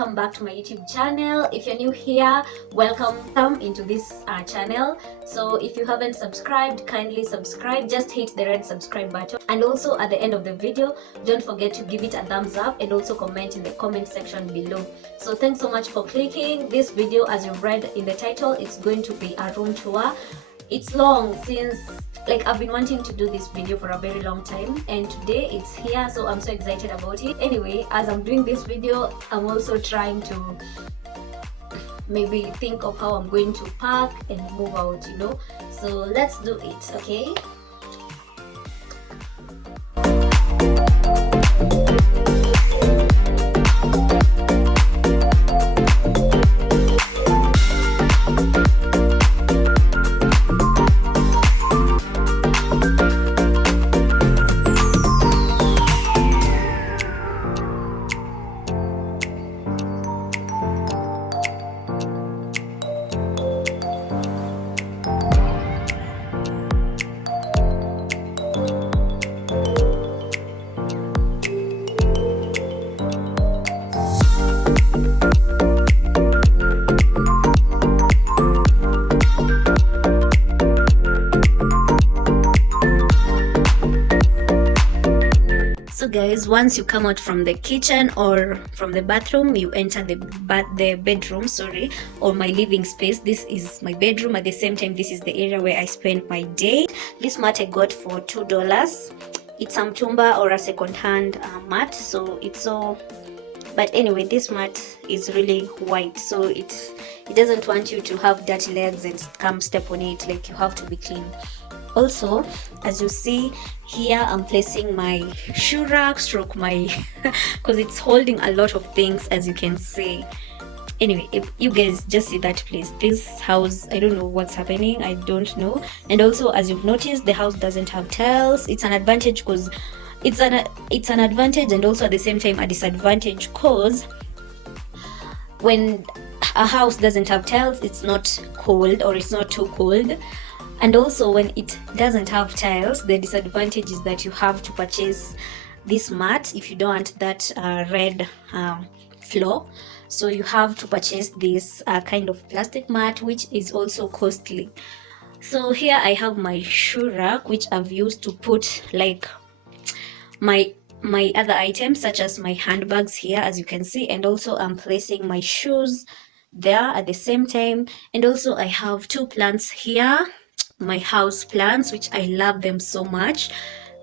welcome back to my YouTube channel. If you're new here, welcome into this channel. So if you haven't subscribed, kindly subscribe. Just hit the red subscribe button, and also at the end of the video, don't forget to give it a thumbs up and also comment in the comment section below. So thanks so much for clicking this video. As you've read in the title, it's going to be a room tour. It's long since, like, I've been wanting to do this video for a very long time, and today it's here, so I'm so excited about it. Anyway, as I'm doing this video, I'm also trying to maybe think of how I'm going to pack and move out, you know. So let's do it, okay? So guys, once you come out from the kitchen or from the bathroom, you enter the bedroom, or my living space. This is my bedroom. At the same time, this is the area where I spend my day. This mat I got for $2. It's some tumba or a second-hand mat, so it's so, but anyway, this mat is really white, so it doesn't want you to have dirty legs and come step on it. Like, you have to be clean. Also, as you see here, I'm placing my shoe rack stroke my because it's holding a lot of things, as you can see. Anyway, if you guys just see that place, this house, I don't know what's happening, I don't know. And also, as you've noticed, the house doesn't have tiles. It's an advantage because it's an advantage, and also at the same time a disadvantage, because when a house doesn't have tiles, it's not cold, or it's not too cold. And also, when it doesn't have tiles, the disadvantage is that you have to purchase this mat if you don't want that red floor. So you have to purchase this kind of plastic mat, which is also costly. So here I have my shoe rack, which I've used to put like my other items, such as my handbags here, as you can see. And also I'm placing my shoes there at the same time. And also I have two plants here, my house plants, which I love them so much.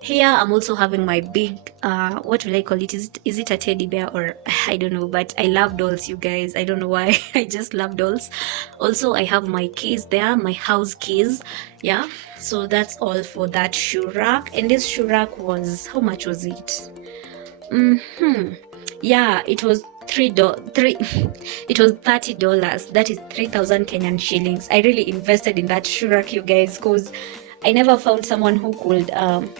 Here I'm also having my big what will I call it, is it a teddy bear, or I don't know, but I love dolls, you guys. I don't know why. I just love dolls. Also, I have my keys there, my house keys. Yeah, so that's all for that shoe rack. And this shoe rack was, how much was it? Yeah, it was it was $30. That is 3,000 Kenyan shillings. I really invested in that shoe rack, you guys, because I never found someone who could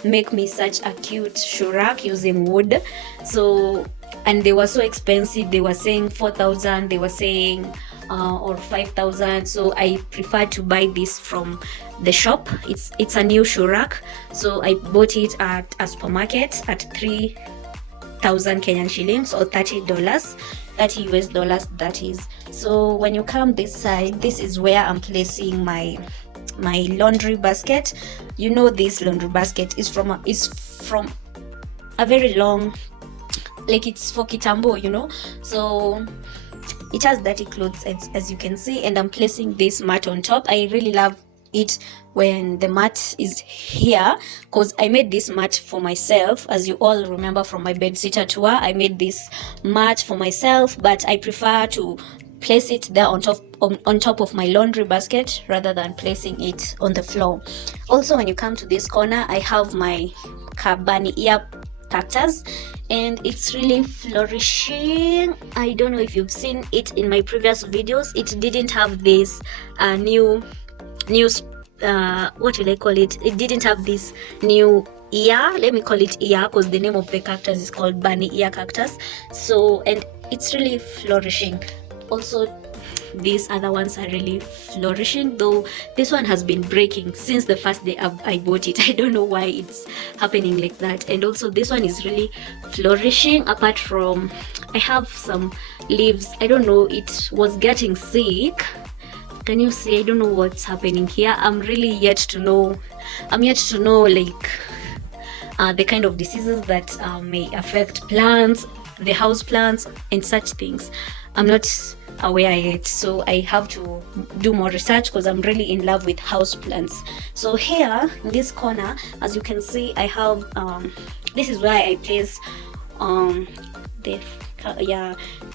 make me such a cute shoe rack using wood. So, and they were so expensive. They were saying 4,000, they were saying or 5,000. So I prefer to buy this from the shop. It's a new shoe rack, so I bought it at a supermarket at 3,000 Kenyan shillings, or $30 US, that is. So when you come this side, this is where I'm placing my laundry basket. You know, this laundry basket is from a very long, like, it's for kitambo, you know, so it has dirty clothes, as you can see. And I'm placing this mat on top. I really love it when the mat is here, because I made this mat for myself. As you all remember from my Bedsitter tour, I made this mat for myself, but I prefer to place it there on top of my laundry basket rather than placing it on the floor. Also, when you come to this corner, I have my bunny ear cactus, and it's really flourishing. I don't know if you've seen it in my previous videos. It didn't have this new what will I call it? It didn't have this new ear. Let me call it ear, because the name of the cactus is called bunny ear cactus. So, and it's really flourishing. Also, these other ones are really flourishing, though this one has been breaking since the first day I bought it. I don't know why it's happening like that. And also this one is really flourishing. Apart from, I have some leaves, I don't know, it was getting sick. Can you see? I don't know what's happening here. I'm yet to know like the kind of diseases that may affect plants, the house plants and such things. I'm not aware yet, so I have to do more research because I'm really in love with house plants. So here in this corner, as you can see, I have this is where I place the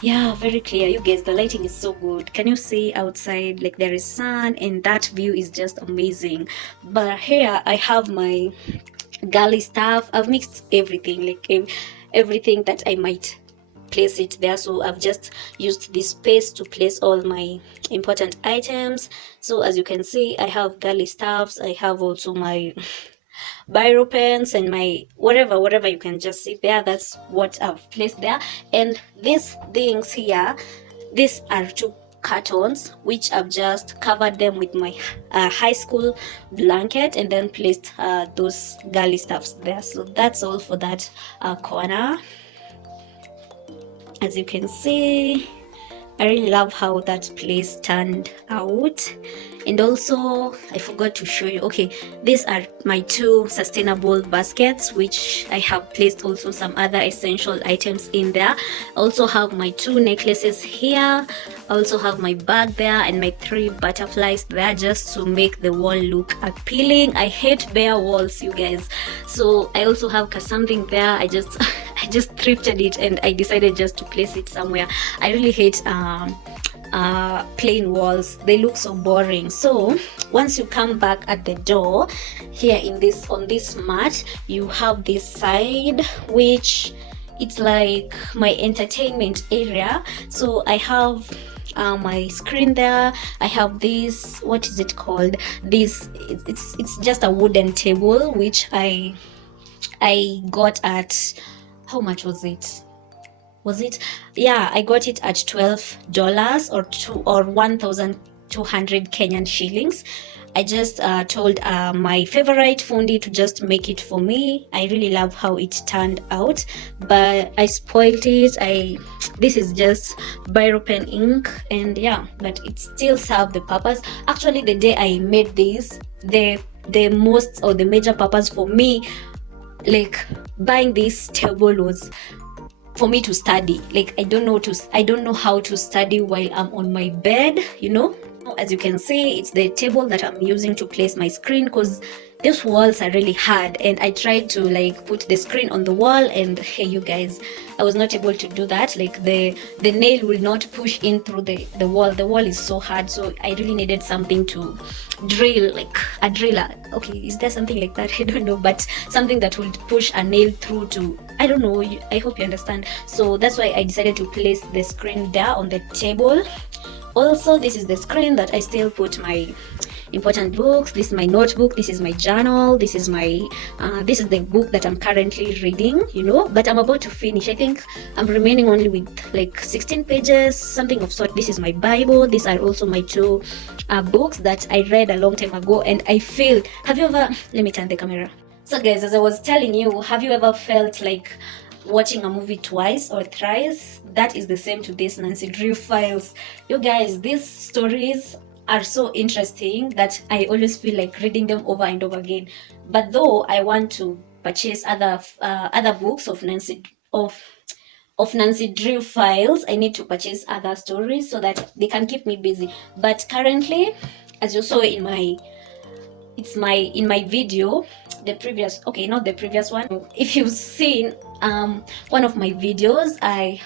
yeah, very clear, you guys. The lighting is so good. Can you see outside? Like there is sun and that view is just amazing. But here I have my girly stuff. I've mixed everything, like everything that I might place it there. So I've just used this space to place all my important items. So as you can see, I have girly stuffs. I have also my biro pens and my whatever you can just see there. That's what I've placed there. And these things here, these are 2 cartons which I've just covered them with my high school blanket and then placed those girly stuffs there. So that's all for that corner. As you can see, I really love how that place turned out. And also I forgot to show you, okay, these are my 2 sustainable baskets which I have placed also some other essential items in there. I also have my 2 necklaces here. I also have my bag there and my 3 butterflies there, just to make the wall look appealing. I hate bare walls, you guys, so I also have something there. I just thrifted it and I decided just to place it somewhere. I really hate plain walls, they look so boring. So once you come back at the door here on this mat, you have this side which it's like my entertainment area. So I have my screen there. I have this, what is it called, this, it's just a wooden table which I got at, how much was it, yeah, I got it at $12 or 1,200 Kenyan shillings. I just told my favorite fundi to just make it for me. I really love how it turned out, but I spoiled it. This is just biro pen ink, and yeah, but it still served the purpose. Actually, the day I made this, the most or the major purpose for me, like buying this table, was for me to study. Like I don't know how to study while I'm on my bed, you know. As you can see, it's the table that I'm using to place my screen, because these walls are really hard, and I tried to like put the screen on the wall, and hey you guys, I was not able to do that. Like the nail will not push in through the wall. The wall is so hard, so I really needed something to drill, like a driller. Okay, is there something like that? I don't know, but something that will push a nail through to, I don't know, I hope you understand. So that's why I decided to place the screen there on the table. Also, this is the screen that I still put my important books. This is my notebook, this is my journal, this is the book that I'm currently reading, you know, but I'm about to finish. I think I'm remaining only with like 16 pages, something of sort. This is my Bible. These are also my 2 books that I read a long time ago, and I feel, have you ever, let me turn the camera. So guys, as I was telling you, have you ever felt like watching a movie twice or thrice? That is the same to this Nancy Drew files. You guys, these stories are so interesting that I always feel like reading them over and over again. But though I want to purchase other books of Nancy Drew files, I need to purchase other stories so that they can keep me busy. But currently, as you saw in my video, the previous, okay, not the previous one, if you've seen one of my videos, I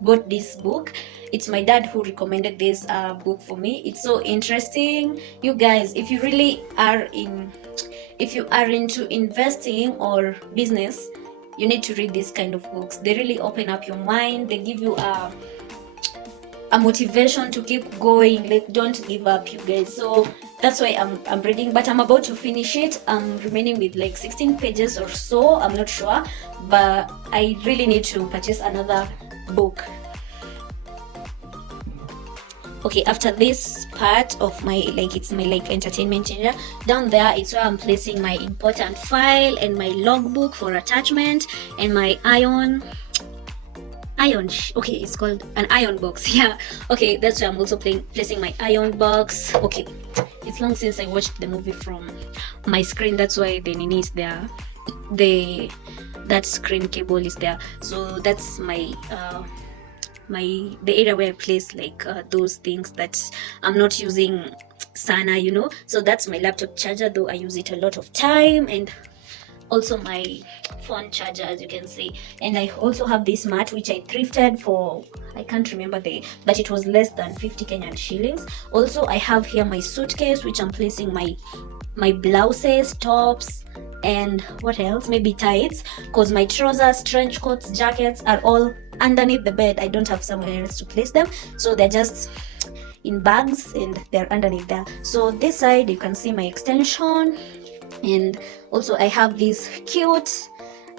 bought this book. It's my dad who recommended this book for me. It's so interesting, you guys. If you really are into investing or business, you need to read these kind of books. They really open up your mind. They give you a motivation to keep going. Like, don't give up, you guys. So that's why I'm reading, but I'm about to finish it. I'm remaining with like 16 pages or so, I'm not sure, but I really need to purchase another book. Okay, after this part of my, like, it's my like entertainment area, down there it's where I'm placing my important file and my logbook for attachment, and my okay, it's called an iron box. Yeah, okay, that's where I'm also placing my iron box. Okay, it's long since I watched the movie from my screen, that's why the nini is there, that screen cable is there. So that's my the area where I place like those things that I'm not using sana, you know. So that's my laptop charger, though I use it a lot of time, and also my phone charger, as you can see. And I also have this mat which I thrifted for, I can't remember but it was less than 50 Kenyan shillings. Also, I have here my suitcase which I'm placing my blouses, tops, and what else, maybe tights, because my trousers, trench coats, jackets are all underneath the bed. I don't have somewhere else to place them, so they're just in bags and they're underneath there. So this side you can see my extension, and also I have this cute,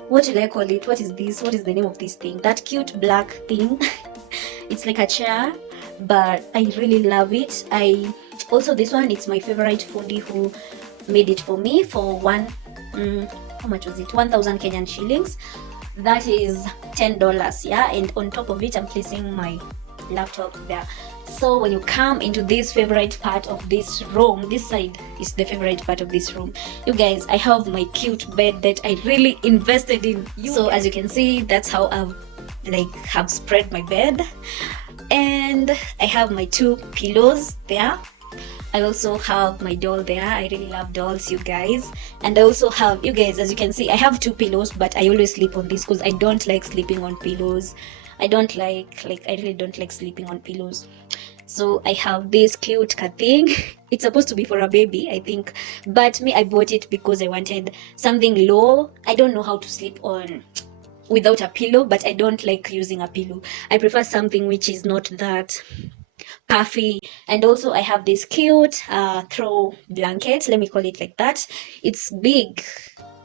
what do I call it, what is this, what is the name of this thing, that cute black thing. It's like a chair, but I really love it. I also, this one, it's my favorite foodie who made it for me for how much was it, 1,000 Kenyan shillings. That is $10. Yeah, and on top of it I'm placing my laptop there. So when you come into this favorite part of this room, this side is the favorite part of this room, you guys, I have my cute bed that I really invested in. So as you can see, that's how I've have spread my bed, and I have my 2 pillows there. I also have my doll there. I really love dolls, you guys. And I also have, you guys, as you can see, I have 2 pillows, but I always sleep on this because I don't like sleeping on pillows. I don't I really don't like sleeping on pillows. So I have this cute cat thing. It's supposed to be for a baby, I think, but me, I bought it because I wanted something low. I don't know how to sleep on without a pillow, but I don't like using a pillow. I prefer something which is not that puffy. And also I have this cute throw blanket, let me call it like that. It's big,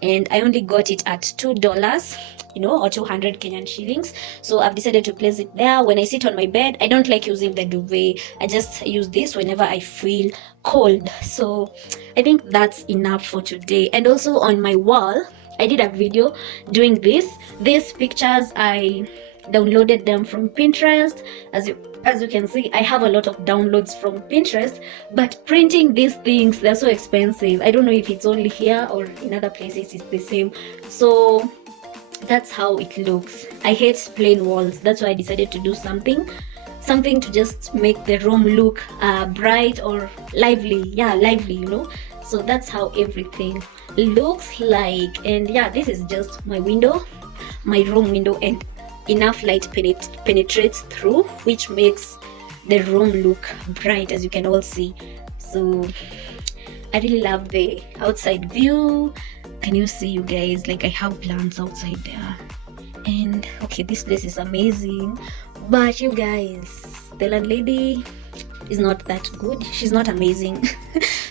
and I only got it at $2, you know, or 200 Kenyan shillings. So I've decided to place it there. When I sit on my bed, I don't like using the duvet. I just use this whenever I feel cold. So I think that's enough for today. And also on my wall, I did a video doing these pictures. I downloaded them from Pinterest. As you can see, I have a lot of downloads from Pinterest, but printing these things, they're so expensive. I don't know if it's only here or in other places it's the same. So that's how it looks. I hate plain walls. That's why I decided to do something to just make the room look bright or lively. Yeah, lively, you know. So that's how everything looks like. And yeah, this is just my window, my room window, and enough light penetrates through, which makes the room look bright, as you can all see. So I really love the outside view. Can you see, you guys? Like, I have plants outside there, and okay, this place is amazing. But you guys, the landlady is not that good. She's not amazing.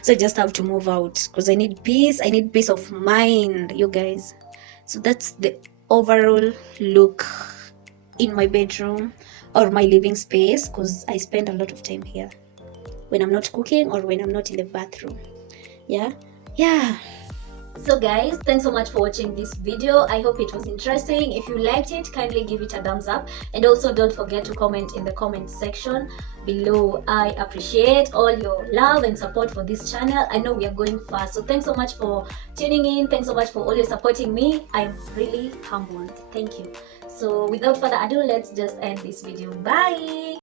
So I just have to move out because I need peace. I need peace of mind, you guys. So that's the overall look in my bedroom or my living space, because I spend a lot of time here when I'm not cooking or when I'm not in the bathroom. Yeah. So guys, thanks so much for watching this video. I hope it was interesting. If you liked it, kindly give it a thumbs up, and also don't forget to comment in the comment section below. I appreciate all your love and support for this channel. I know we are going fast, so thanks so much for tuning in. Thanks so much for always supporting me. I'm really humbled. Thank you. So without further ado, let's just end this video. Bye.